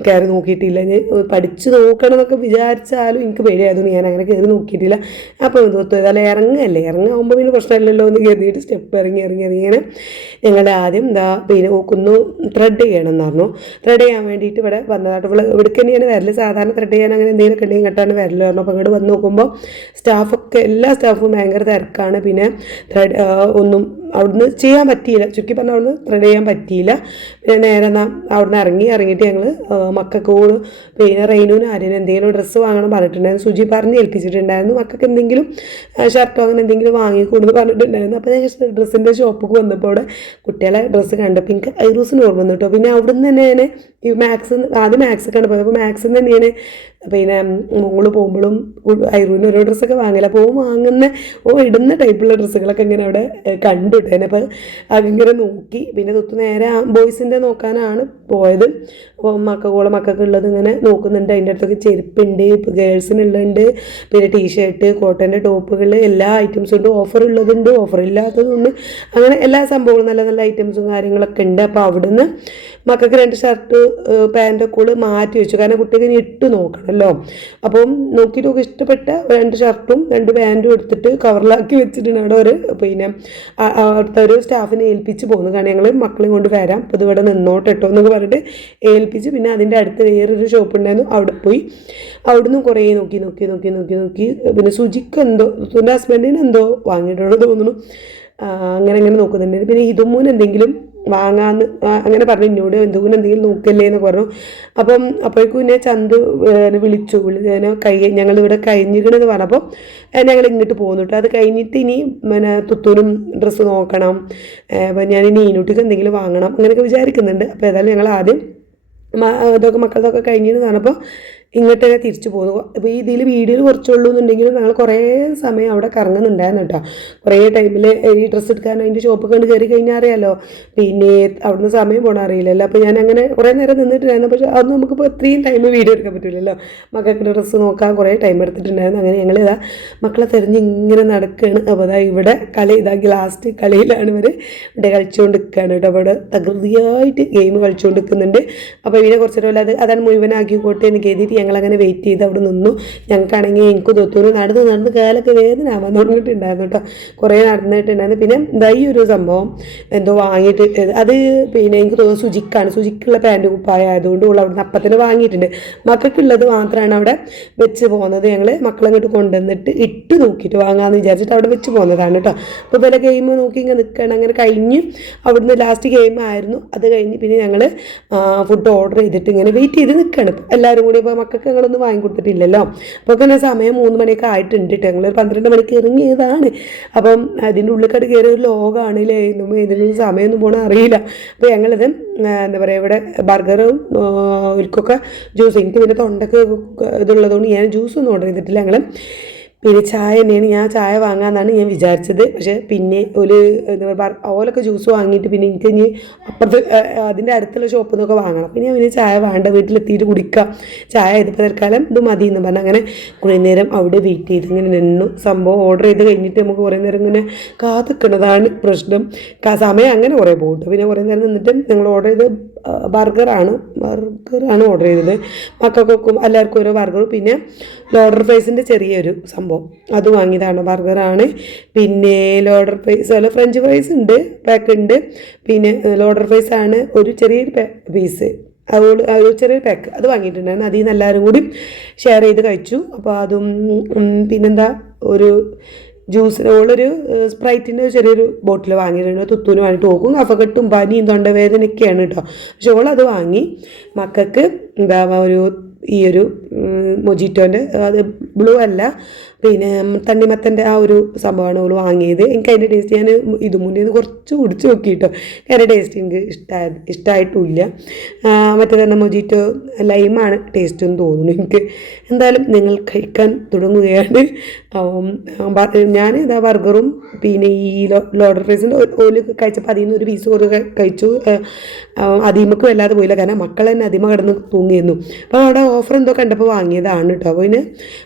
കയറി നോക്കിയിട്ടില്ല. ഞാൻ പഠിച്ച് നോക്കണം എന്നൊക്കെ വിചാരിച്ചാലും എനിക്ക് പേടിയായതുകൊണ്ട് ഞാൻ അങ്ങനെ കയറി നോക്കിയിട്ടില്ല. അപ്പോൾ തുത്തു ഏതായാലും ഇറങ്ങാകുമ്പോൾ പിന്നെ പ്രശ്നമില്ലല്ലോ എന്ന് കരുതിയിട്ട് സ്റ്റെപ്പ് ഇറങ്ങി ഇങ്ങനെ ഞങ്ങളുടെ ആദ്യം പിന്നെ നോക്കുന്നു ത്രെഡ് ചെയ്യണം എന്ന് പറഞ്ഞു. ത്രെഡ് ചെയ്യാൻ വേണ്ടിയിട്ട് ഇവിടെ വന്നതായിട്ട് ഇവിടേക്ക് തന്നെയാണ് വരൽ. സാധാരണ ത്രെഡ് ചെയ്യാൻ അങ്ങനെ എന്തെങ്കിലുമൊക്കെ ഉണ്ടെങ്കിൽ ഇങ്ങോട്ടാണ് വരൽ പറഞ്ഞു. അപ്പോൾ അങ്ങോട്ട് വന്ന് നോക്കുമ്പോൾ എല്ലാ സ്റ്റാഫും ഭയങ്കര തിരക്കാണ്. പിന്നെ ത്രെഡ് ഒന്നും അവിടുന്ന് ചെയ്യാൻ പറ്റിയില്ല. ചുരുക്കി പറഞ്ഞാൽ അവിടുന്ന് ത്രെഡ് ചെയ്യാൻ പറ്റിയില്ല. പിന്നെ നേരെ അവിടുന്ന് ഇറങ്ങിയിട്ട് ഞങ്ങൾ മക്കൾക്ക് പിന്നെ റെയിനൂന് ആരെയും എന്തെങ്കിലും ഡ്രസ്സ് വാങ്ങണം പറഞ്ഞിട്ടുണ്ടായിരുന്നു. സുജി പറഞ്ഞ് ഏൽപ്പിച്ചിട്ടുണ്ടായിരുന്നു. മക്കൾക്ക് എന്തെങ്കിലും ഷർട്ടോ അങ്ങനെ എന്തെങ്കിലും വാങ്ങിക്കൊണ്ടെന്ന് പറഞ്ഞിട്ടുണ്ടായിരുന്നു. അപ്പോൾ ഞാൻ ഡ്രസ്സിൻ്റെ ഷോപ്പിൽ വന്നപ്പോൾ അവിടെ കുട്ടികളെ ഡ്രസ്സ് കണ്ടപ്പോൾ എനിക്ക് ഐറൂസിന് ഓർമ്മ വന്നു കേട്ടോ. പിന്നെ അവിടുന്ന് തന്നെ ഞാൻ ഈ ആദ്യം മാക്സ് കണ്ടപ്പോൾ അപ്പോൾ മാക്സിൽ നിന്ന് തന്നെയാണ് പിന്നെ മോള് പോകുമ്പോഴും ഐറൂന് ഓരോ ഡ്രസ്സൊക്കെ വാങ്ങില്ല. അപ്പോൾ ഇടുന്ന ടൈപ്പുള്ള ഡ്രസ്സുകളൊക്കെ ഇങ്ങനെ അവിടെ കണ്ടു കിട്ടും. അപ്പോൾ അതിങ്ങനെ നോക്കി. പിന്നെ തൊട്ട് നേരെ ബോയ്സിൻ്റെ നോക്കാനാണ് പോയത്. അപ്പോൾ മക്കൾക്ക് ഉള്ളത് ഇങ്ങനെ നോക്കുന്നുണ്ട്. അതിൻ്റെ അടുത്തൊക്കെ ചെരുപ്പുണ്ട്, ഗേൾസിനുള്ളുണ്ട്, പിന്നെ ടീഷർട്ട്, കോട്ടൻ്റെ ടോപ്പുകൾ, എല്ലാ ഐറ്റംസും ഉണ്ട്. ഓഫർ ഉള്ളതുണ്ട്, ഓഫർ ഇല്ലാത്തതുണ്ട്. അങ്ങനെ എല്ലാ സംഭവങ്ങളും നല്ല നല്ല ഐറ്റംസും കാര്യങ്ങളൊക്കെ ഉണ്ട്. അപ്പോൾ അവിടുന്ന് മക്കൾക്ക് 2 ഷർട്ട് പാൻറ്റൊക്കെ മാറ്റി വെച്ചു. കാരണം കുട്ടിക്ക് ഇനി ഇട്ട് നോക്കണമല്ലോ. അപ്പം നോക്കിയിട്ട് ഇഷ്ടപ്പെട്ട 2 ഷർട്ടും 2 പാൻറ്റും എടുത്തിട്ട് കവറിലാക്കി വെച്ചിട്ടുണ്ട്. അവിടെ ഒരു പിന്നെ അവിടുത്തെ ഒരു സ്റ്റാഫിനെ ഏൽപ്പിച്ച് പോകുന്നു. കാരണം ഞങ്ങൾ മക്കളെയും കൊണ്ട് വരാം, അപ്പോൾ ഇതിവിടെ നിന്നോട്ടെ കേട്ടോ എന്നൊക്കെ പറഞ്ഞിട്ട് ഏൽപ്പിച്ച്. പിന്നെ അതിൻ്റെ അടുത്ത് വേറൊരു ഷോപ്പ് ഉണ്ടായിരുന്നു, അവിടെ പോയി അവിടുന്ന് കുറേ നോക്കി. പിന്നെ സുജിക്ക് എന്തോ എൻ്റെ ഹസ്ബൻഡിന് എന്തോ വാങ്ങിയിട്ടുണ്ടോ തോന്നുന്നു. അങ്ങനെ നോക്കുന്നുണ്ട്. പിന്നെ ഇതുമൂന്ന് എന്തെങ്കിലും വാങ്ങാമെന്ന് അങ്ങനെ പറഞ്ഞു എന്നോട്. എന്തെങ്കിലും നോക്കല്ലേ എന്ന് പറഞ്ഞു. അപ്പം അപ്പോഴേക്കും പിന്നെ ചന്ത് വിളിച്ചു. ഞങ്ങളിവിടെ കഴിഞ്ഞിരിക്കണമെന്ന് പറഞ്ഞപ്പോൾ ഞങ്ങൾ ഇങ്ങോട്ട് പോകുന്നു കേട്ടോ. അത് കഴിഞ്ഞിട്ട് ഇനി പിന്നെ തുത്തൂനും ഡ്രസ്സ് നോക്കണം. അപ്പം ഞാൻ ഇനി ഈനൂട്ടിക്ക് എന്തെങ്കിലും വാങ്ങണം അങ്ങനെയൊക്കെ വിചാരിക്കുന്നുണ്ട്. അപ്പോൾ ഏതായാലും ഞങ്ങൾ ആദ്യം ഇതൊക്കെ മക്കളതൊക്കെ കഴിഞ്ഞിട്ട് പറഞ്ഞപ്പോൾ ഇങ്ങോട്ടൊക്കെ തിരിച്ചു പോകുന്നു. അപ്പോൾ ഈ ഇതിൽ വീഡിയോയിൽ കുറച്ചുള്ളൂ എന്നുണ്ടെങ്കിലും ഞങ്ങൾ കുറേ സമയം അവിടെ കറങ്ങുന്നുണ്ടായിരുന്നു കേട്ടോ. കുറേ ടൈമിൽ ഈ ഡ്രസ്സ് എടുക്കാൻ അതിൻ്റെ ഷോപ്പ് കണ്ട് കയറി കഴിഞ്ഞാൽ അറിയാമല്ലോ, പിന്നെ അവിടുന്ന് സമയം പോകണം അറിയില്ലല്ലോ. അപ്പോൾ ഞാൻ അങ്ങനെ കുറേ നേരം നിന്നിട്ടുണ്ടായിരുന്നു. പക്ഷേ അതൊന്നും നമുക്കിപ്പോൾ ഇത്രയും ടൈം വീഡിയോ എടുക്കാൻ പറ്റില്ലല്ലോ. മക്കൾക്ക് ഡ്രസ്സ് നോക്കാൻ കുറേ ടൈം എടുത്തിട്ടുണ്ടായിരുന്നു. അങ്ങനെ ഞങ്ങൾ ഇതാ മക്കളെ തിരഞ്ഞ് ഇങ്ങനെ നടക്കുകയാണ്. അപ്പോൾ അതാ ഇവിടെ കളി ഇതാക്കി ലാസ്റ്റ് കളിയിലാണ് ഇവർ ഇവിടെ കളിച്ചുകൊണ്ട് നിൽക്കുകയാണ് കേട്ടോ. അവിടെ തകൃതിയായിട്ട് ഗെയിം കളിച്ചുകൊണ്ട് നിൽക്കുന്നുണ്ട്. അപ്പോൾ ഇവനെ കുറച്ച് നേരം അതാണ് മുഴുവനാക്കിക്കോട്ടെ എന്ന് കരുതിയിട്ട് ഞങ്ങളങ്ങനെ വെയിറ്റ് ചെയ്ത് അവിടെ നിന്നു. ഞങ്ങൾക്കാണെങ്കിൽ എനിക്ക് തൊത്തൂര് നടന്ന് കാലൊക്കെ വേദന ആവാൻ തുടങ്ങിയിട്ടുണ്ടായിരുന്നു കേട്ടോ. കുറേ നടന്നിട്ടുണ്ടായിരുന്നു. പിന്നെ എന്താ ഈ ഒരു സംഭവം എന്തോ വാങ്ങിയിട്ട് അത് പിന്നെ എനിക്ക് തോന്നുന്നു സുജിക്കുള്ള പാൻറ്റ് കുപ്പായ ആയതുകൊണ്ട് ഉള്ള അവിടെ നിന്ന് അപ്പത്തിന് വാങ്ങിയിട്ടുണ്ട്. മക്കൾക്കുള്ളത് മാത്രമാണ് അവിടെ വെച്ച് പോകുന്നത്. ഞങ്ങൾ മക്കളങ്ങോട്ട് കൊണ്ടുവന്നിട്ട് ഇട്ട് നോക്കിയിട്ട് വാങ്ങാമെന്ന് വിചാരിച്ചിട്ട് അവിടെ വെച്ച് പോകുന്നതാണ് കേട്ടോ. അപ്പോൾ വില ഗെയിം നോക്കി ഇങ്ങനെ നിൽക്കുകയാണ്. അങ്ങനെ കഴിഞ്ഞ് അവിടുന്ന് ലാസ്റ്റ് ഗെയിം ആയിരുന്നു. അത് കഴിഞ്ഞ് പിന്നെ ഞങ്ങൾ ഫുഡ് ഓർഡർ ചെയ്തിട്ട് ഇങ്ങനെ വെയിറ്റ് ചെയ്ത് നിൽക്കുകയാണ്. എല്ലാവരും കൂടി ഇപ്പോൾ മക്കൾക്ക് ഞങ്ങളൊന്നും വാങ്ങിക്കൊടുത്തിട്ടില്ലല്ലോ. അപ്പോൾ തന്നെ സമയം 3 മണിയൊക്കെ ആയിട്ടുണ്ട് കേട്ടോ. ഞങ്ങൾ 12 മണിക്ക് ഇറങ്ങിയതാണ്. അപ്പം അതിൻ്റെ ഉള്ളിൽ കയറിയ ഒരു ലോകമാണ് അല്ലേ. ഇതിനൊന്നും സമയമൊന്നും പോകണം അറിയില്ല. അപ്പോൾ ഞങ്ങളിത് എന്താ പറയുക, ഇവിടെ ബർഗറും ഒരിക്കൊക്കെ ജ്യൂസ്, എനിക്ക് പിന്നെ തൊണ്ടക്ക് ഇതുള്ളതുകൊണ്ട് ഞാൻ ജ്യൂസൊന്നും ഓർഡർ ചെയ്തിട്ടില്ല. ഞങ്ങൾ പിന്നെ ചായ തന്നെയാണ്, ഞാൻ ചായ വാങ്ങാമെന്നാണ് ഞാൻ വിചാരിച്ചത്. പക്ഷേ പിന്നെ ഒരു എന്താ പറയുക ഓലൊക്കെ ജ്യൂസ് വാങ്ങിയിട്ട് പിന്നെ എനിക്ക് ഇനി അപ്പുറത്ത് അതിൻ്റെ അടുത്തുള്ള ഷോപ്പിൽ നിന്നൊക്കെ വാങ്ങണം. പിന്നെ പിന്നെ ചായ വേണ്ട, വീട്ടിലെത്തിയിട്ട് കുടിക്കാം, ചായ ഇതിപ്പോൾ തൽക്കാലം ഇത് മതി എന്ന് പറഞ്ഞാൽ അങ്ങനെ കുറേ നേരം അവിടെ വെയിറ്റ് ചെയ്ത് ഇങ്ങനെ നിന്നു. സംഭവം ഓർഡർ ചെയ്ത് കഴിഞ്ഞിട്ട് നമുക്ക് കുറേ നേരം ഇങ്ങനെ കാത്തിക്കുന്നതാണ് പ്രശ്നം. സമയം അങ്ങനെ കുറേ പോകും. പിന്നെ കുറേ നേരം നിന്നിട്ട് ഞങ്ങൾ ഓർഡർ ചെയ്ത് ബർഗറാണ് ഓർഡർ ചെയ്തത്. മക്കൾക്കൊക്കെ എല്ലാവർക്കും ഓരോ ബർഗറും പിന്നെ ലോഡർ ഫ്രൈസിൻ്റെ ചെറിയൊരു സംഭവം അത് വാങ്ങിയതാണ്. ബർഗറാണ്, പിന്നെ ലോഡർ ഫ്രൈസ് അല്ല ഫ്രഞ്ച് ഫ്രൈസ് ഉണ്ട്, പാക്ക് ഉണ്ട്. പിന്നെ ലോഡർ ഫ്രൈസ് ആണ് ഒരു ചെറിയൊരു പീസ്, അതുകൊണ്ട് ഒരു ചെറിയൊരു പാക്ക് അത് വാങ്ങിയിട്ടുണ്ടായിരുന്നു. അതിൽ നിന്ന് എല്ലാവരും കൂടി ഷെയർ ചെയ്ത് കഴിച്ചു. അപ്പോൾ അതും പിന്നെന്താ ഒരു ജ്യൂസിന് ഓളൊരു സ്പ്രൈറ്റിൻ്റെ ചെറിയൊരു ബോട്ടിൽ വാങ്ങിയിട്ടുണ്ട്. തുത്തൂന് വാങ്ങിയിട്ട് നോക്കും. കഫക്കെട്ടും പനിയും തൊണ്ടവേദനയൊക്കെയാണ് കേട്ടോ. പക്ഷെ ഓളത് വാങ്ങി. മക്കൾക്ക് എന്താ ഈ ഒരു മൊജിറ്റോൻ്റെ അത് ബ്ലൂ അല്ല, പിന്നെ തണ്ണിമത്തൻ്റെ ആ ഒരു സംഭവമാണ് ഓൾ വാങ്ങിയത്. എനിക്ക് അതിൻ്റെ ടേസ്റ്റ് ഞാൻ ഇത് മുന്നേ കുറച്ച് കുടിച്ച് നോക്കിയിട്ടോ. അതിൻ്റെ ടേസ്റ്റ് എനിക്ക് ഇഷ്ടമായിട്ടില്ല. മറ്റേ തന്നെ മൊജിറ്റോ ലൈമാണ് ടേസ്റ്റ് എന്ന് തോന്നുന്നു എനിക്ക്. എന്തായാലും നിങ്ങൾ കഴിക്കാൻ തുടങ്ങുകയാണ്. ഞാൻ ഇതാ ബർഗറും പിന്നെ ഈ ലോഡർ ഫ്രൈസിൻ്റെ ഓല് കഴിച്ചപ്പോൾ അതിൽ നിന്ന് ഒരു പീസ് ഒരു കഴിച്ചു. അതിമക്ക് വല്ലാതെ പോയില്ല, കാരണം മക്കൾ തന്നെ അതിമ കിടന്ന് തൂങ്ങിയിരുന്നു. അപ്പോൾ അവിടെ ഓഫർ എന്തോ കണ്ടപ്പോൾ വാങ്ങിയതാണ് കേട്ടോ. അപ്പോൾ പിന്നെ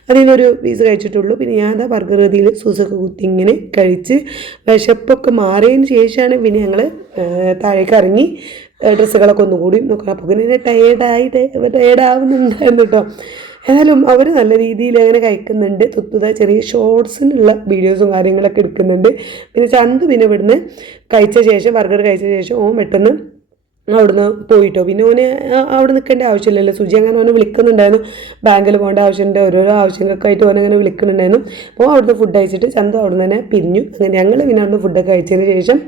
അതിൽ നിന്നൊരു പീസ് കഴിച്ചിട്ടുള്ളൂ. പിന്നെ ഞാൻ അതാ ബർഗർ ഇതിൽ സൂസൊക്കെ കുത്തി ഇങ്ങനെ കഴിച്ച് വിശപ്പൊക്കെ മാറിയതിന് ശേഷമാണ് പിന്നെ ഞങ്ങൾ താഴേക്ക് ഇറങ്ങി ഡ്രസ്സുകളൊക്കെ ഒന്നുകൂടി നോക്കണം. അപ്പോൾ പിന്നെ ടയേർഡാവുന്നുണ്ടായിരുന്നു കേട്ടോ. ഏതായാലും അവർ നല്ല രീതിയിൽ അങ്ങനെ കഴിക്കുന്നുണ്ട്. തുത്തുത ചെറിയ ഷോർട്സിനുള്ള വീഡിയോസും കാര്യങ്ങളൊക്കെ എടുക്കുന്നുണ്ട്. പിന്നെ ചന്തു പിന്നെ ഇവിടുന്ന് ബർഗർ കഴിച്ച ശേഷം ഓൻ പെട്ടെന്ന് അവിടുന്ന് പോയിട്ടോ. പിന്നെ ഓന് അവിടെ നിൽക്കേണ്ട ആവശ്യമില്ലല്ലോ. സുജി അങ്ങനെ ഓനെ വിളിക്കുന്നുണ്ടായിരുന്നു. ബാങ്കിൽ പോകേണ്ട ആവശ്യമുണ്ട്, ഓരോരോ ആവശ്യങ്ങൾക്കായിട്ട് ആയിട്ട് ഓനങ്ങനെ വിളിക്കുന്നുണ്ടായിരുന്നു. അപ്പോൾ അവിടുന്ന് ഫുഡ് കഴിച്ചിട്ട് ചന്തു അവിടുന്ന് തന്നെ പിരിഞ്ഞു. അങ്ങനെ ഞങ്ങൾ പിന്നെ അവിടുന്ന് ഫുഡൊക്കെ കഴിച്ചതിന് ശേഷം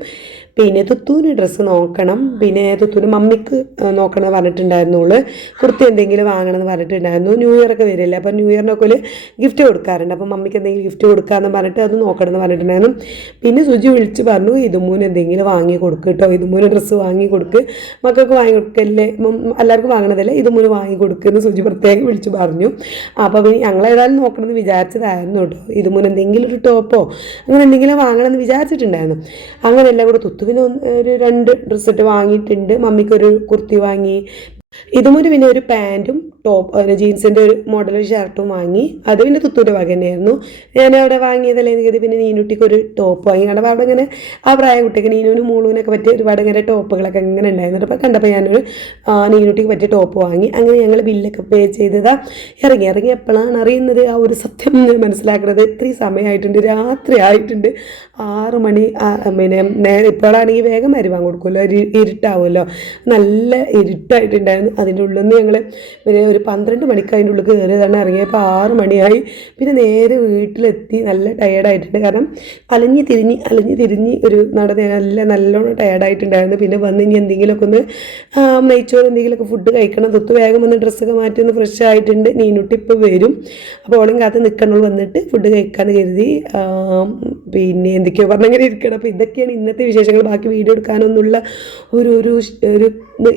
പിന്നെ തുത്തൂന് ഡ്രസ്സ് നോക്കണം. പിന്നെ തുത്തൂന് മമ്മിക്ക് നോക്കണം എന്ന് പറഞ്ഞിട്ടുണ്ടായിരുന്നുള്ളൂ. കുർത്തി എന്തെങ്കിലും വാങ്ങണമെന്ന് പറഞ്ഞിട്ടുണ്ടായിരുന്നു. ന്യൂ ഇയർ ഒക്കെ വരില്ലേ, അപ്പോൾ ന്യൂ ഇയറിനൊക്കെ ഒരു ഗിഫ്റ്റ് കൊടുക്കാറുണ്ട്. അപ്പോൾ മമ്മിക്ക് എന്തെങ്കിലും ഗിഫ്റ്റ് കൊടുക്കാമെന്ന് പറഞ്ഞിട്ട് അത് നോക്കണം എന്ന് പറഞ്ഞിട്ടുണ്ടായിരുന്നു. പിന്നെ സുജി വിളിച്ച് പറഞ്ഞു ഇതുമൂന്ന് എന്തെങ്കിലും വാങ്ങി കൊടുക്കുക കേട്ടോ, ഇതുമൂന്ന് ഡ്രസ്സ് വാങ്ങി കൊടുക്കുക, മക്കൾക്ക് വാങ്ങി കൊടുക്കല്ലേ, എല്ലാവർക്കും വാങ്ങണതല്ലേ, ഇതുമൂന്ന് വാങ്ങി കൊടുക്കുമെന്ന് സുജി പ്രത്യേകം വിളിച്ച് പറഞ്ഞു. അപ്പോൾ പിന്നെ ഞങ്ങളേതായാലും നോക്കണമെന്ന് വിചാരിച്ചതായിരുന്നു കേട്ടോ. ഇതുമൂന്ന് എന്തെങ്കിലും ഒരു ടോപ്പോ അങ്ങനെ എന്തെങ്കിലും വാങ്ങണമെന്ന് വിചാരിച്ചിട്ടുണ്ടായിരുന്നു. അങ്ങനെ എല്ലാം കൂടെ തുത്തുവിന് ഒരു 2 ഡ്രസ്സിട്ട് വാങ്ങിയിട്ടുണ്ട്. മമ്മിക്കൊരു കുർത്തി വാങ്ങി. ഇതുമൊരു പിന്നെ ഒരു പാൻറ്റും ടോപ്പ് ജീൻസിൻ്റെ ഒരു മോഡൽ ഷർട്ടും വാങ്ങി. അത് പിന്നെ തുത്തൂൻ്റെ വക തന്നെയായിരുന്നു. ഞാൻ അവിടെ വാങ്ങിയതല്ലേ എന്ന് കരുതി പിന്നെ നീനുട്ടിക്ക് ഒരു ടോപ്പ് വാങ്ങി. കാരണം അവിടെ ഇങ്ങനെ ആ പ്രായ കുട്ടിക്ക് നീനുവിനും മൂളുവിനൊക്കെ പറ്റിയ ഒരുപാട് ഇങ്ങനെ ടോപ്പുകളൊക്കെ ഇങ്ങനെ ഉണ്ടായിരുന്നു. അപ്പോൾ കണ്ടപ്പോൾ ഞാനൊരു നീനുട്ടിക്ക് പറ്റിയ ടോപ്പ് വാങ്ങി. അങ്ങനെ ഞങ്ങൾ ബില്ലൊക്കെ പേ ചെയ്തതാ ഇറങ്ങി എപ്പോഴാണ് അറിയുന്നത് ആ ഒരു സത്യം മനസ്സിലാക്കുന്നത്. ഇത്രയും സമയമായിട്ടുണ്ട്, രാത്രി ആയിട്ടുണ്ട്, 6 മണി. പിന്നെ ഇപ്പോഴാണെങ്കിൽ വേഗം മരുവാൻ കൊടുക്കുമല്ലോ, ഇരുട്ടാവുമല്ലോ, നല്ല ഇരുട്ടായിട്ടുണ്ടായിരുന്നു. അതിൻ്റെ ഉള്ളിൽ നിന്ന് ഞങ്ങൾ ഒരു 12 മണിക്ക് അതിൻ്റെ ഉള്ളിൽ കയറിയതാണ്. ഇറങ്ങിയപ്പോൾ 6 മണിയായി. പിന്നെ നേരെ വീട്ടിലെത്തി നല്ല ടയേർഡായിട്ടുണ്ട്. കാരണം അലഞ്ഞ് തിരിഞ്ഞ് ഒരു നല്ലോണം ടയേർഡായിട്ടുണ്ടായിരുന്നു. പിന്നെ വന്ന് ഇനി എന്തെങ്കിലുമൊക്കെ ഒന്ന് നെയ്ച്ചോറ് എന്തെങ്കിലുമൊക്കെ ഫുഡ് കഴിക്കണം. തൊത്ത് വേഗം വന്ന് ഡ്രസ്സൊക്കെ മാറ്റി ഒന്ന് ഫ്രഷ് ആയിട്ടുണ്ട്. നീനുട്ടി ഇപ്പോൾ വരും. അപ്പോൾ ഓളും കാത്ത് നിൽക്കണോൾ വന്നിട്ട് ഫുഡ് കഴിക്കാമെന്ന് കരുതി. പിന്നെ എന്തൊക്കെയോ പറഞ്ഞങ്ങനെ ഇരിക്കണം. അപ്പോൾ ഇതൊക്കെയാണ് ഇന്നത്തെ വിശേഷങ്ങൾ. ബാക്കി വീഡിയോ എടുക്കാനൊന്നുള്ള ഒരു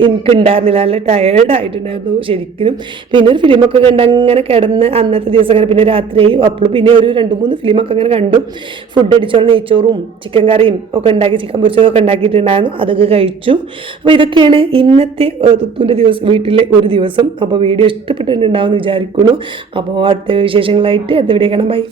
എനിക്കുണ്ടായിരുന്നില്ല. നല്ല ടയേർഡായിട്ടുണ്ടായിരുന്നു ശരിക്കും. പിന്നെ ഒരു ഫിലിമൊക്കെ കണ്ട് അങ്ങനെ കിടന്ന് അന്നത്തെ ദിവസം അങ്ങനെ പിന്നെ രാത്രിയായി. അപ്പോൾ പിന്നെ ഒരു 2-3 ഫിലിമൊക്കെ അങ്ങനെ കണ്ടു. ഫുഡ് അടിച്ചോളം നെയ്ച്ചോറും ചിക്കൻ കറിയും ഒക്കെ ഉണ്ടാക്കി, ചിക്കൻ പൊരിച്ചതൊക്കെ ഉണ്ടാക്കിയിട്ടുണ്ടായിരുന്നു, അതൊക്കെ കഴിച്ചു. അപ്പോൾ ഇതൊക്കെയാണ് ഇന്നത്തെ തുത്തുവിൻ്റെ ദിവസം, വീട്ടിലെ ഒരു ദിവസം. അപ്പോൾ വീഡിയോ ഇഷ്ടപ്പെട്ടിട്ടുണ്ടാവുമെന്ന് വിചാരിക്കുന്നു. അപ്പോൾ അടുത്ത വിശേഷങ്ങളായിട്ട് അടുത്ത വീഡിയോ കാണാം. ബൈ.